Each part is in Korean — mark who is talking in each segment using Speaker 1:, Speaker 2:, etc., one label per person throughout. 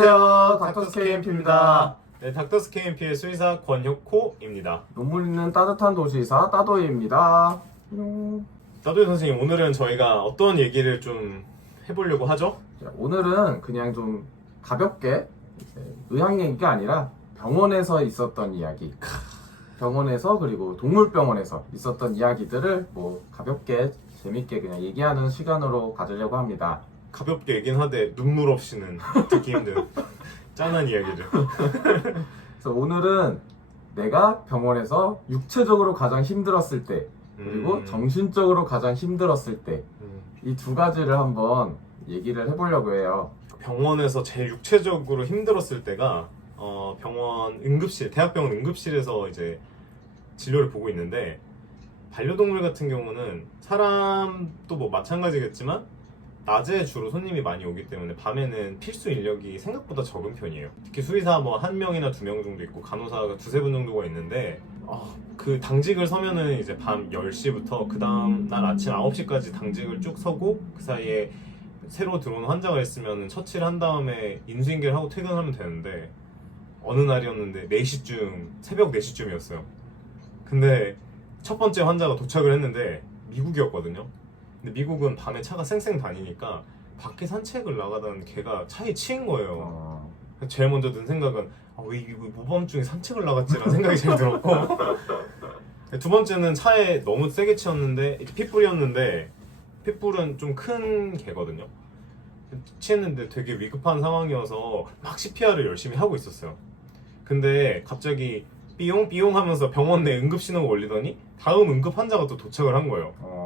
Speaker 1: 안녕하세요. 닥터스 KMP입니다.
Speaker 2: 네, 닥터스 KMP의 수의사 권혁호입니다.
Speaker 1: 눈물 있는 따뜻한 도시사 따도이입니다. 음.
Speaker 2: 나도희 선생님, 오늘은 저희가 어떤 얘기를 좀 해보려고 하죠?
Speaker 1: 자, 오늘은 그냥 좀 가볍게 이제 의학 얘기가 아니라 병원에서 있었던 이야기. 병원에서 그리고 동물병원에서 있었던 이야기들을 뭐 가볍게 재밌게 그냥 얘기하는 시간으로 가지려고 합니다.
Speaker 2: 가볍게 얘긴 하되 눈물 없이는 듣기 힘든 짠한 이야기를.
Speaker 1: 그래서 오늘은 내가 병원에서 육체적으로 가장 힘들었을 때 그리고
Speaker 2: 음,
Speaker 1: 정신적으로 가장 힘들었을 때
Speaker 2: 음,
Speaker 1: 이두 가지를 한번 얘기를 해보려고 해요.
Speaker 2: 병원에서 제일 육체적으로 힘들었을 때가 어, 병원 응급실, 대학병원 응급실에서 이제 진료를 보고 있는데 반려동물 같은 경우는 사람도 뭐 마찬가지겠지만 낮에 주로 손님이 많이 오기 때문에 밤에는 필수 인력이 생각보다 적은 편이에요. 특히 수의사 뭐 한 명이나 두 명 정도 있고 간호사가 두세 분 정도가 있는데 어, 그 당직을 서면은 이제 밤 10시부터 그 다음 날 아침 9시까지 당직을 쭉 서고 그 사이에 새로 들어온 환자가 있으면 처치를 한 다음에 인수인계를 하고 퇴근하면 되는데 어느 날이었는데 4시쯤 새벽 4시쯤이었어요. 근데 첫 번째 환자가 도착을 했는데 미국이었거든요. 근데 미국은 밤에 차가 쌩쌩 다니니까 밖에 산책을 나가던 걔가 차에 치인 거예요.
Speaker 1: 어,
Speaker 2: 제일 먼저 든 생각은 아, 왜 이거 모밤중에 산책을 나갔지라는 생각이 제일 들었고. 두 번째는 차에 너무 세게 치였는데 이렇게 핏불이었는데 핏불은 좀 큰 개거든요. 치했는데 되게 위급한 상황이어서 막 CPR을 열심히 하고 있었어요. 근데 갑자기 삐용 삐용 하면서 병원 내 응급 신호가 울리더니 다음 응급 환자가 또 도착을 한 거예요.
Speaker 1: 어,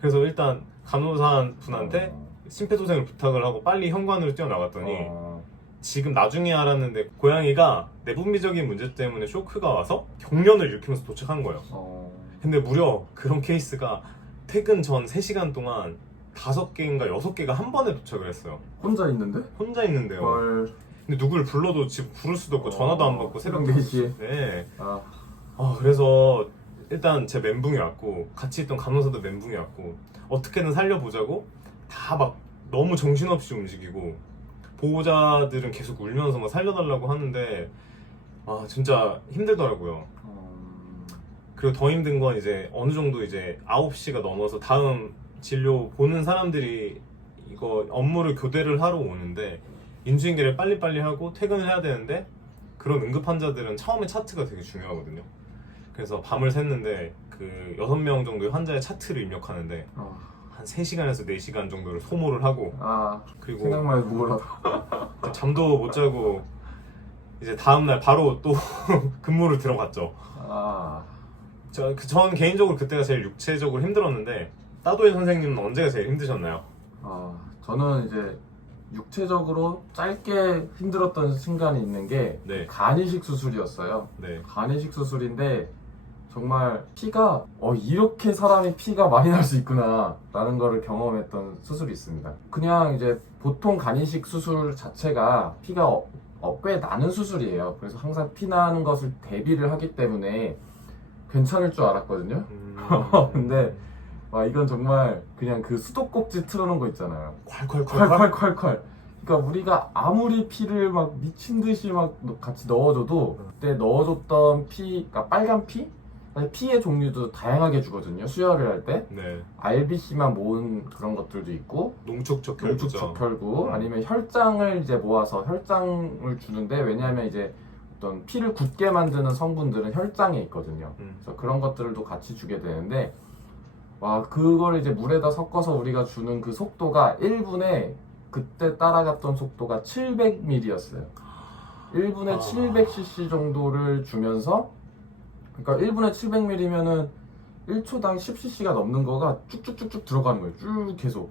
Speaker 2: 그래서 일단 간호사 분한테
Speaker 1: 어,
Speaker 2: 심폐소생을 부탁을 하고 빨리 현관으로 뛰어나갔더니
Speaker 1: 어,
Speaker 2: 지금 나중에 알았는데 고양이가 내분비적인 문제 때문에 쇼크가 와서 경련을 일으키면서 도착한 거예요.
Speaker 1: 어,
Speaker 2: 근데 무려 그런 케이스가 퇴근 전 3시간 동안 5개인가 6개가 한 번에 도착을 했어요.
Speaker 1: 혼자 있는데?
Speaker 2: 혼자 있는데요.
Speaker 1: 헐,
Speaker 2: 근데 누구를 불러도 지금 부를 수도 없고 전화도 안 받고 새벽
Speaker 1: 새벽 4시에.
Speaker 2: 네.
Speaker 1: 아,
Speaker 2: 아, 그래서 일단 제 멘붕이 왔고 같이 있던 간호사도 멘붕이 왔고 어떻게든 살려보자고 다 막 너무 정신없이 움직이고 보호자들은 계속 울면서 막 살려달라고 하는데 아 진짜 힘들더라고요.
Speaker 1: 음,
Speaker 2: 그리고 더 힘든 건 이제 어느 정도 이제 9시가 넘어서 다음 진료 보는 사람들이 이거 업무를 교대를 하러 오는데 인수인계를 빨리빨리 하고 퇴근을 해야 되는데 그런 응급 환자들은 처음에 차트가 되게 중요하거든요. 그래서 밤을 샜는데 그 6명 정도의 환자의 차트를 입력하는데
Speaker 1: 어,
Speaker 2: 한 3시간에서 4시간 정도를 소모를 하고
Speaker 1: 아,
Speaker 2: 그리고
Speaker 1: 생각만 해도 뭐라.
Speaker 2: 잠도 못 자고 이제 다음날 바로 또 근무를 들어갔죠.
Speaker 1: 아,
Speaker 2: 저, 그, 전 개인적으로 그때가 제일 육체적으로 힘들었는데 따도희 선생님은 언제가 제일 힘드셨나요?
Speaker 1: 아, 저는 이제 육체적으로 짧게 힘들었던 순간이 있는 게
Speaker 2: 네,
Speaker 1: 간이식 수술이었어요.
Speaker 2: 네.
Speaker 1: 간이식 수술인데 정말 피가 어 이렇게 사람이 피가 많이 날 수 있구나 라는 거를 경험했던 수술이 있습니다 그냥 이제 보통 간이식 수술 자체가 피가 어, 어, 꽤 나는 수술이에요 그래서 항상 피 나는 것을 대비를 하기 때문에 괜찮을 줄 알았거든요
Speaker 2: 음,
Speaker 1: 근데 와 이건 정말 그냥 그 수도꼭지 틀어놓은 거 있잖아요
Speaker 2: 콸콸콸콸.
Speaker 1: 콸콸콸콸. 그러니까 우리가 아무리 피를 막 미친 듯이 막 같이 넣어줘도 그때 넣어줬던 피, 그러니까 빨간 피? 사실 피의 종류도 다양하게 주거든요. 수혈을 할 때
Speaker 2: 네,
Speaker 1: RBC만 모은 그런 것들도 있고
Speaker 2: 농축적 혈구죠.
Speaker 1: 농축적 혈구
Speaker 2: 음.
Speaker 1: 아니면 혈장을 이제 모아서 혈장을 주는데 왜냐하면 이제 어떤 피를 굳게 만드는 성분들은 혈장에 있거든요.
Speaker 2: 음,
Speaker 1: 그래서 그런 것들도 같이 주게 되는데 와 그걸 이제 물에다 섞어서 우리가 주는 그 속도가 1분에 그때 따라갔던 속도가 700ml였어요. 1분에
Speaker 2: 아.
Speaker 1: 700cc 정도를 주면서 그러니까 1분에 700ml면은 1초당 10cc가 넘는 거가 쭉쭉쭉쭉 들어가는 거예요. 쭉 계속.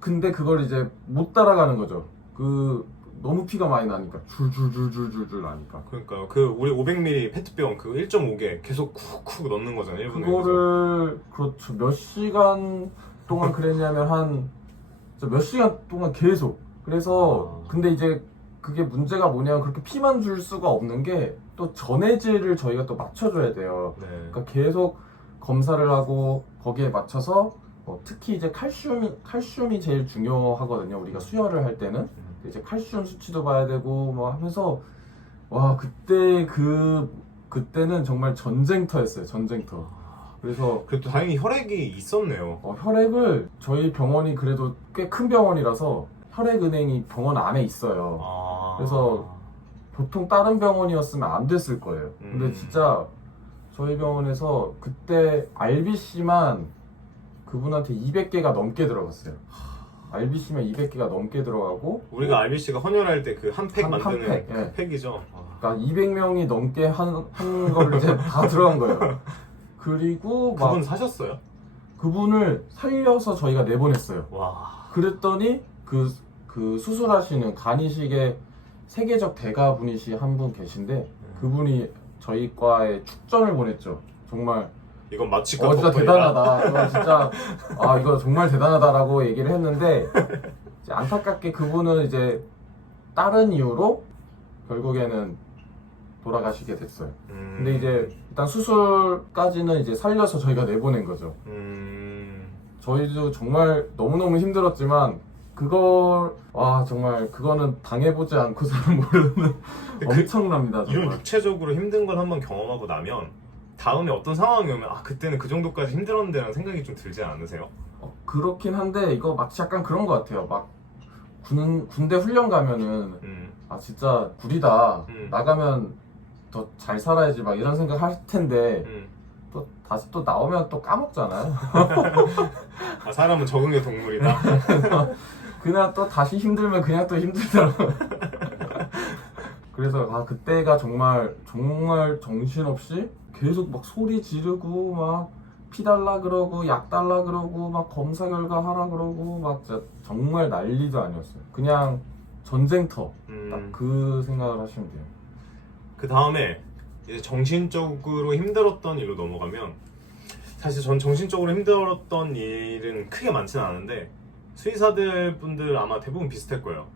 Speaker 1: 근데 그걸 이제 못 따라가는 거죠. 그 너무 피가 많이 나니까 줄줄줄줄줄줄 나니까.
Speaker 2: 그러니까요. 그 우리 500ml 페트병 그 1.5개 계속 쿡쿡 넣는 거잖아요. 1분에.
Speaker 1: 그거를 그렇죠 몇 시간 동안 그랬냐면 한 몇 시간 동안 계속 그래서
Speaker 2: 아.
Speaker 1: 근데 이제 그게 문제가 뭐냐면 그렇게 피만 줄 수가 없는 게 또 전해질을 저희가 또 맞춰줘야 돼요
Speaker 2: 네.
Speaker 1: 그러니까 계속 검사를 하고 거기에 맞춰서 어, 특히 이제 칼슘이 칼슘이 제일 중요하거든요 우리가 수혈을 할 때는
Speaker 2: 음,
Speaker 1: 이제 칼슘 수치도 봐야 되고 뭐 하면서 와 그때 그 그때는 정말 전쟁터였어요 전쟁터 그래서
Speaker 2: 그래도 다행히 혈액이 있었네요.
Speaker 1: 어, 혈액을 저희 병원이 그래도 꽤 큰 병원이라서 혈액은행이 병원 안에 있어요
Speaker 2: 아.
Speaker 1: 그래서 보통 다른 병원이었으면 안 됐을 거예요 근데
Speaker 2: 음.
Speaker 1: 진짜 저희 병원에서 그때 RBC만 그분한테 200개가 넘게 들어갔어요 RBC만 200개가 넘게 들어가고
Speaker 2: 우리가 RBC가 헌혈할 때 그 한 팩
Speaker 1: 한- 한
Speaker 2: 만드는
Speaker 1: 팩,
Speaker 2: 그
Speaker 1: 예.
Speaker 2: 팩이죠. 아.
Speaker 1: 그러니까 200명이 넘게 한, 한걸 이제 다 들어간 거예요. 그리고 막
Speaker 2: 그분 사셨어요?
Speaker 1: 그분을 살려서 저희가 내보냈어요.
Speaker 2: 와.
Speaker 1: 그랬더니 그, 그 수술하시는 간이식의 세계적 대가분이시 한 분 계신데 그분이 저희 과에 축전을 보냈죠. 정말
Speaker 2: 이건 마취과
Speaker 1: 어 진짜
Speaker 2: 덕분이다.
Speaker 1: 대단하다. 이거 진짜 아 이거 정말 대단하다라고 얘기를 했는데 이제 안타깝게 그분은 이제 다른 이유로 결국에는 돌아가시게 됐어요.
Speaker 2: 음.
Speaker 1: 근데 이제 일단 수술까지는 이제 살려서 저희가 내보낸 거죠.
Speaker 2: 음.
Speaker 1: 저희도 정말 너무너무 힘들었지만 그걸 와 정말 그거는 당해보지 않고서는 모르는
Speaker 2: 그-
Speaker 1: 엄청납니다
Speaker 2: 이런
Speaker 1: 정말.
Speaker 2: 육체적으로 힘든 걸 한번 경험하고 나면 다음에 어떤 상황이 오면 아 그때는 그 정도까지 힘들었는데라는 생각이 좀 들지 않으세요?
Speaker 1: 어, 그렇긴 한데 이거 마치 약간 그런 것 같아요. 막 군, 군대 훈련 가면은
Speaker 2: 음.
Speaker 1: 아 진짜 구리다
Speaker 2: 음.
Speaker 1: 나가면 더 잘 살아야지 막 이런 생각 할 텐데
Speaker 2: 음.
Speaker 1: 또 다시 또 나오면 또 까먹잖아요.
Speaker 2: 아, 사람은 적응의 동물이다.
Speaker 1: 그냥 또 다시 힘들면 그냥 또 힘들더라고요. 그래서 아 그때가 정말 정말 정신없이 계속 막 소리 지르고 막 피 달라 그러고 약 달라 그러고 막 검사 결과 하라 그러고 막 진짜 정말 난리도 아니었어요. 그냥 전쟁터
Speaker 2: 음.
Speaker 1: 딱 그 생각을 하시면 돼요.
Speaker 2: 그 다음에 이제 정신적으로 힘들었던 일로 넘어가면 사실 전 정신적으로 힘들었던 일은 크게 많지는 않은데 수의사들 분들 아마 대부분 비슷할 거예요.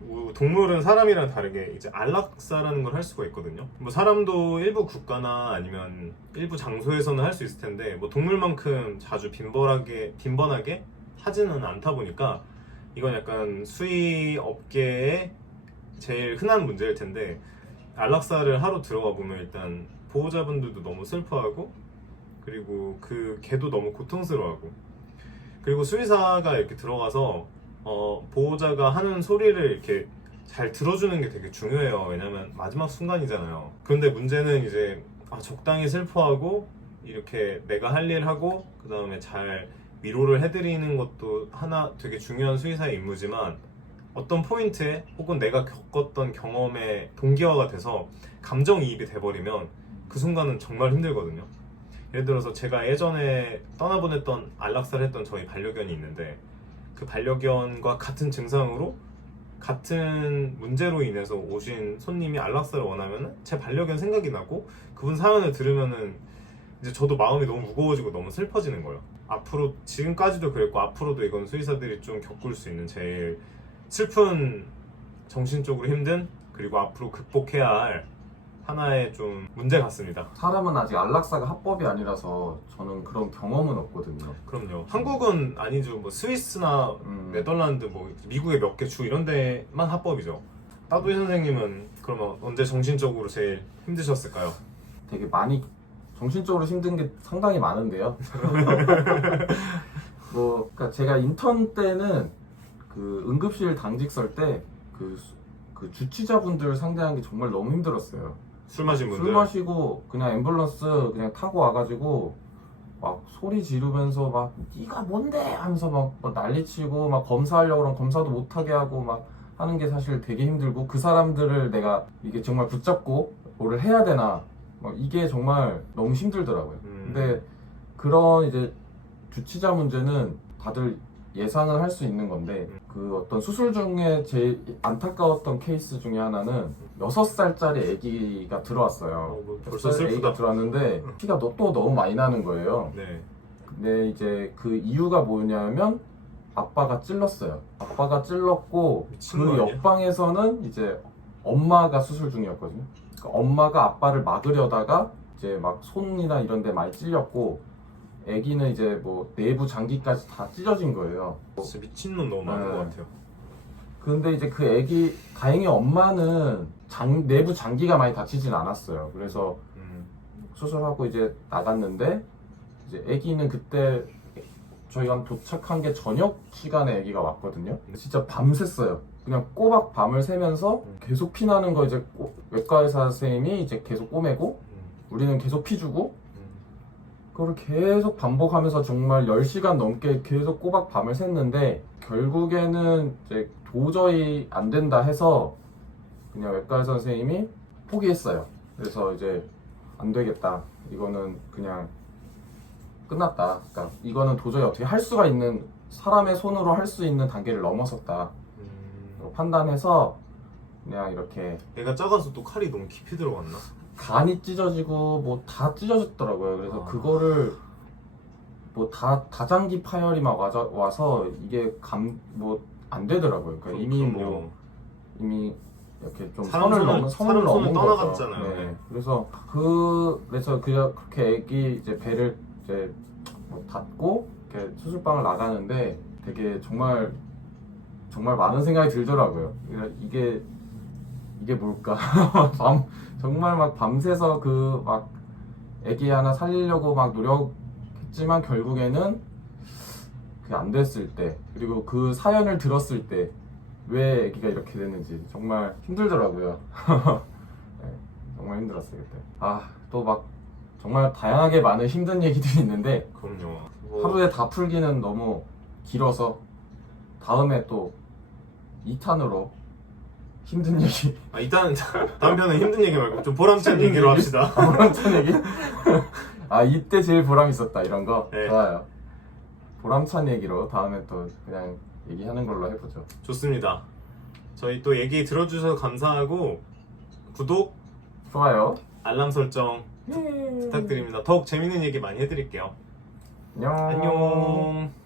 Speaker 2: 뭐 동물은 사람이랑 다르게 이제 안락사라는 걸 할 수가 있거든요. 뭐 사람도 일부 국가나 아니면 일부 장소에서는 할 수 있을 텐데 뭐 동물만큼 자주 빈번하게 빈번하게 하지는 않다 보니까 이건 약간 수의 업계의 제일 흔한 문제일 텐데 안락사를 하러 들어가 보면 일단 보호자분들도 너무 슬퍼하고 그리고 그 개도 너무 고통스러워하고 그리고 수의사가 이렇게 들어가서 어, 보호자가 하는 소리를 이렇게 잘 들어주는 게 되게 중요해요. 왜냐면 마지막 순간이잖아요. 그런데 문제는 이제 아, 적당히 슬퍼하고 이렇게 내가 할 일 하고 그 다음에 잘 위로를 해드리는 것도 하나 되게 중요한 수의사의 임무지만 어떤 포인트에 혹은 내가 겪었던 경험에 동기화가 돼서 감정이입이 돼버리면 그 순간은 정말 힘들거든요. 예를 들어서 제가 예전에 떠나보냈던 안락사를 했던 저희 반려견이 있는데 그 반려견과 같은 증상으로 같은 문제로 인해서 오신 손님이 안락사를 원하면은 제 반려견 생각이 나고 그분 사연을 들으면은 이제 저도 마음이 너무 무거워지고 너무 슬퍼지는 거예요. 앞으로 지금까지도 그랬고 앞으로도 이건 수의사들이 좀 겪을 수 있는 제일 슬픈 정신적으로 힘든 그리고 앞으로 극복해야 할 하나의 좀 문제 같습니다.
Speaker 1: 사람은 아직 안락사가 합법이 아니라서 저는 그런 경험은 없거든요.
Speaker 2: 그럼요. 한국은 아니죠. 뭐 스위스나
Speaker 1: 음,
Speaker 2: 네덜란드, 뭐 미국의 몇 개 주 이런 데만 합법이죠. 따도이 선생님은 그러면 언제 정신적으로 제일 힘드셨을까요?
Speaker 1: 되게 많이 정신적으로 힘든 게 상당히 많은데요. 뭐, 그러니까 제가 인턴 때는 그 응급실 당직 설 때그 그 주치자분들 상대하는 게 정말 너무 힘들었어요.
Speaker 2: 술 마신 분들.
Speaker 1: 술 마시고 그냥 앰뷸런스 그냥 타고 와가지고 막 소리 지르면서 막 네가 뭔데 하면서 막, 막 난리치고 막 검사하려고 그러면 검사도 못하게 하고 막 하는 게 사실 되게 힘들고 그 사람들을 내가 이게 정말 붙잡고 뭐를 해야 되나 막 이게 정말 너무 힘들더라고요.
Speaker 2: 음.
Speaker 1: 근데 그런 이제 주치자 문제는 다들 예상을 할수 있는 건데 그 어떤 수술 중에 제일 안타까웠던 케이스 중에 하나는 6살짜리 아기가 들어왔어요.
Speaker 2: 어, 뭐 벌써
Speaker 1: 6살
Speaker 2: 슬프다.
Speaker 1: 아기가 들어왔는데 피가 너- 또 너무 많이 나는 거예요.
Speaker 2: 네.
Speaker 1: 근데 이제 그 이유가 뭐냐면 아빠가 찔렀어요. 아빠가 찔렀고
Speaker 2: 미친
Speaker 1: 그
Speaker 2: 아니야?
Speaker 1: 옆방에서는 이제 엄마가 수술 중이었거든요. 그러니까 엄마가 아빠를 막으려다가 이제 막 손이나 이런 데 많이 찔렸고 아기는 이제 뭐 내부 장기까지 다 찢어진 거예요.
Speaker 2: 진짜 미친놈 너무 많은
Speaker 1: 네.
Speaker 2: 것 같아요.
Speaker 1: 근데 이제 그 애기 다행히 엄마는 장, 내부 장기가 많이 다치진 않았어요. 그래서
Speaker 2: 음.
Speaker 1: 수술하고 이제 나갔는데 이제 아기는 그때 저희가 도착한 게 저녁 시간에 아기가 왔거든요. 진짜 밤샜어요. 그냥 꼬박 밤을 새면서 계속 피 나는 거 이제 꼬- 외과 의사 선생님이 이제 계속 꼬매고
Speaker 2: 음.
Speaker 1: 우리는 계속 피 주고
Speaker 2: 음.
Speaker 1: 그걸 계속 반복하면서 정말 10시간 넘게 계속 꼬박 밤을 샜는데 결국에는 이제 도저히 안 된다 해서 그냥 외과 선생님이 포기했어요. 그래서 이제 안 되겠다. 이거는 그냥 끝났다. 그러니까 이거는 도저히 어떻게 할 수가 있는 사람의 손으로 할 수 있는 단계를 넘어섰다.
Speaker 2: 음.
Speaker 1: 판단해서 그냥 이렇게
Speaker 2: 얘가 작아서 또 칼이 너무 깊이 들어갔나?
Speaker 1: 간이 찢어지고 뭐 다 찢어졌더라고요. 그래서
Speaker 2: 아.
Speaker 1: 그거를 뭐 다 다장기 파열이 막 와서, 와서 이게 감 뭐 안 되더라고요. 그러니까 이미
Speaker 2: 그럼요.
Speaker 1: 뭐 이미 이렇게 좀
Speaker 2: 사람
Speaker 1: 선을
Speaker 2: 손을-
Speaker 1: 넘은 선을
Speaker 2: 사람 손을
Speaker 1: 넘은
Speaker 2: 떠나갔잖아요.
Speaker 1: 거죠.
Speaker 2: 네.
Speaker 1: 그래서 그 그래서 그냥 그렇게 애기 이제 배를 이제 뭐 닫고 이렇게 수술방을 나가는데 되게 정말 정말 많은 생각이 들더라고요. 그러니까 이게 이게 뭘까? 밤 정말 막 밤새서 그 막 애기 하나 살리려고 막 노력했지만 결국에는 그게 안 됐을 때 그리고 그 사연을 들었을 때 왜 애기가 이렇게 됐는지 정말 힘들더라고요. 네, 정말 힘들었어요 그때. 아또 막 정말 다양하게 많은 힘든 얘기들이 있는데
Speaker 2: 그럼요. 뭐
Speaker 1: 하루에 다 풀기는 너무 길어서 다음에 또 2탄으로 힘든 얘기
Speaker 2: 아, 일단 다음 편은 힘든 얘기 말고 좀 보람찬
Speaker 1: 힘든
Speaker 2: 얘기로
Speaker 1: 얘기?
Speaker 2: 합시다.
Speaker 1: 보람찬 얘기? 아 이때 제일 보람 있었다 이런 거
Speaker 2: 네.
Speaker 1: 좋아요 보람찬 얘기로 다음에 또 그냥 얘기하는 걸로 해보죠
Speaker 2: 좋습니다. 저희 또 얘기 들어주셔서 감사하고 구독,
Speaker 1: 좋아요
Speaker 2: 알람 설정
Speaker 1: 예.
Speaker 2: 부탁드립니다. 더욱 재밌는 얘기 많이 해드릴게요.
Speaker 1: 안녕
Speaker 2: 안녕.